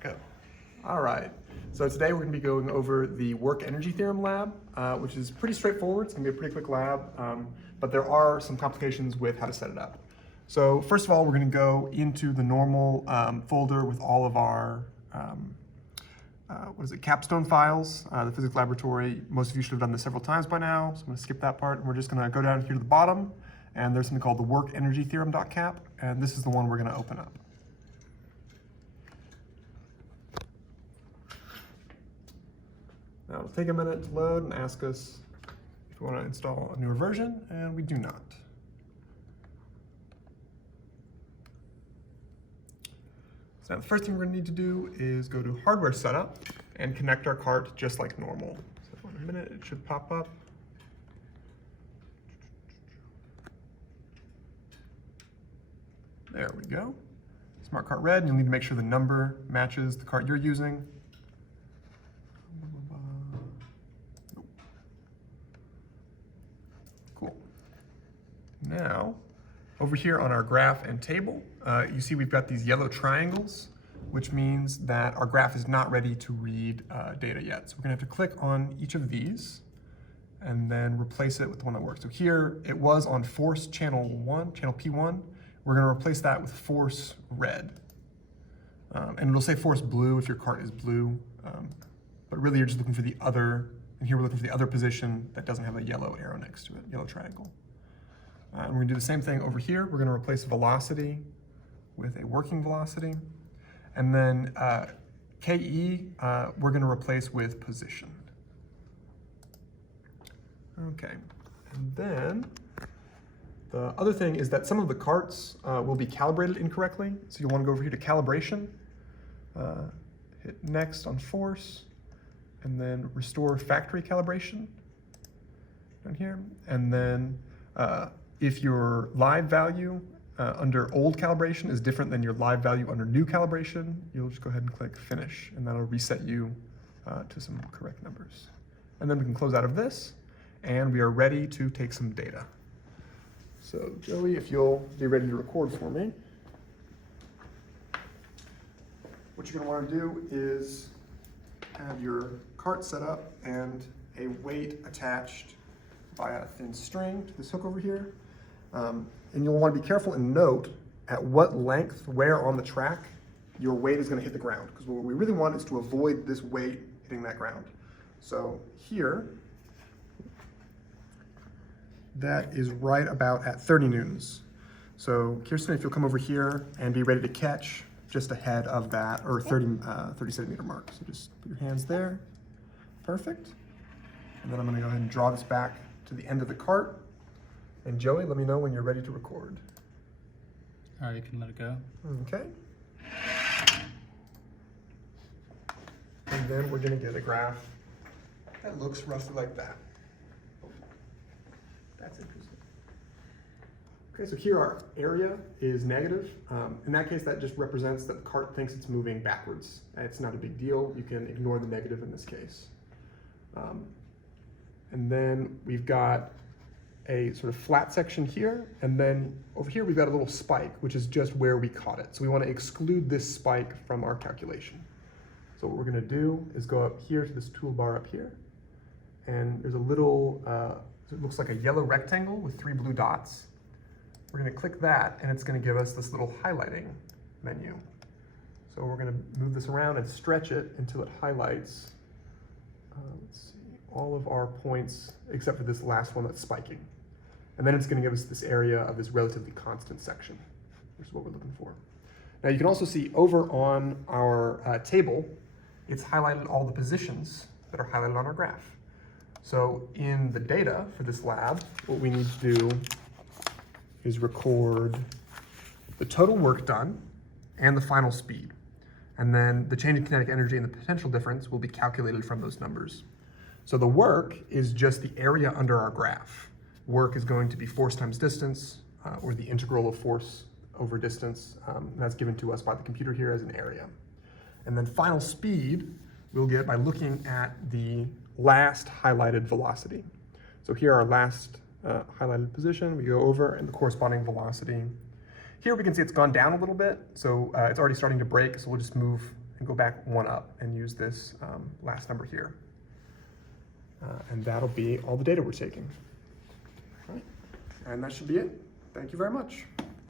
Go. All right. So today we're going to be going over the work energy theorem lab, which is pretty straightforward. It's going to be a pretty quick lab, but there are some complications with how to set it up. So first of all, we're going to go into the normal folder with all of our capstone files, the physics laboratory. Most of you should have done this several times by now, so I'm going to skip that part, and we're just going to go down here to the bottom, and there's something called the work energy theorem.cap, and this is the one we're going to open up. Now it'll take a minute to load and ask us if we want to install a newer version, and we do not. So now the first thing we're going to need to do is go to hardware setup and connect our cart just like normal. So in a minute it should pop up. There we go. Smart cart red, and you'll need to make sure the number matches the cart you're using. Cool. Now, over here on our graph and table, you see we've got these yellow triangles, which means that our graph is not ready to read data yet. So we're gonna have to click on each of these and then replace it with the one that works. So here it was on force channel P1. We're gonna replace that with force red. And it'll say force blue if your cart is blue, but really you're just looking for the other, and here we're looking for the other position that doesn't have a yellow arrow next to it, yellow triangle. And we're gonna do the same thing over here. We're gonna replace velocity with a working velocity. And then KE, we're gonna replace with position. Okay, and then the other thing is that some of the carts will be calibrated incorrectly. So you'll wanna go over here to calibration, hit next on force, and then restore factory calibration down here. And then if your live value under old calibration is different than your live value under new calibration, you'll just go ahead and click finish, and that'll reset you to some correct numbers. And then we can close out of this, and we are ready to take some data. So Joey, if you'll be ready to record for me. What you're gonna wanna do is have your cart set up and a weight attached via a thin string to this hook over here. And you'll want to be careful and note at what length, where on the track, your weight is going to hit the ground. Because what we really want is to avoid this weight hitting that ground. So here, that is right about at 30 newtons. So Kirsten, if you'll come over here and be ready to catch just ahead of that, or 30 centimeter mark. So just put your hands there. Perfect. And then I'm going to go ahead and draw this back to the end of the cart. And Joey, let me know when you're ready to record. All right, you can let it go. Okay. And then we're going to get a graph that looks roughly like that. That's interesting. Okay, so here our area is negative. In that case, that just represents that the cart thinks it's moving backwards. It's not a big deal. You can ignore the negative in this case. And then we've got a sort of flat section here, and then over here we've got a little spike, which is just where we caught it. So we want to exclude this spike from our calculation. So what we're going to do is go up here to this toolbar up here, and there's a little, it looks like a yellow rectangle with 3 blue dots. We're going to click that, and it's going to give us this little highlighting menu. So we're going to move this around and stretch it until it highlights, let's see, all of our points except for this last one that's spiking. And then it's going to give us this area of this relatively constant section, which is what we're looking for. Now you can also see over on our table, it's highlighted all the positions that are highlighted on our graph. So in the data for this lab, what we need to do is record the total work done and the final speed. And then the change in kinetic energy and the potential difference will be calculated from those numbers. So the work is just the area under our graph. Work is going to be force times distance, or the integral of force over distance. And that's given to us by the computer here as an area. And then final speed we'll get by looking at the last highlighted velocity. So here our last highlighted position, we go over, and the corresponding velocity. Here we can see it's gone down a little bit, so it's already starting to break, so we'll just move and go back one up and use this last number here. And that'll be all the data we're taking. All right. And that should be it. Thank you very much.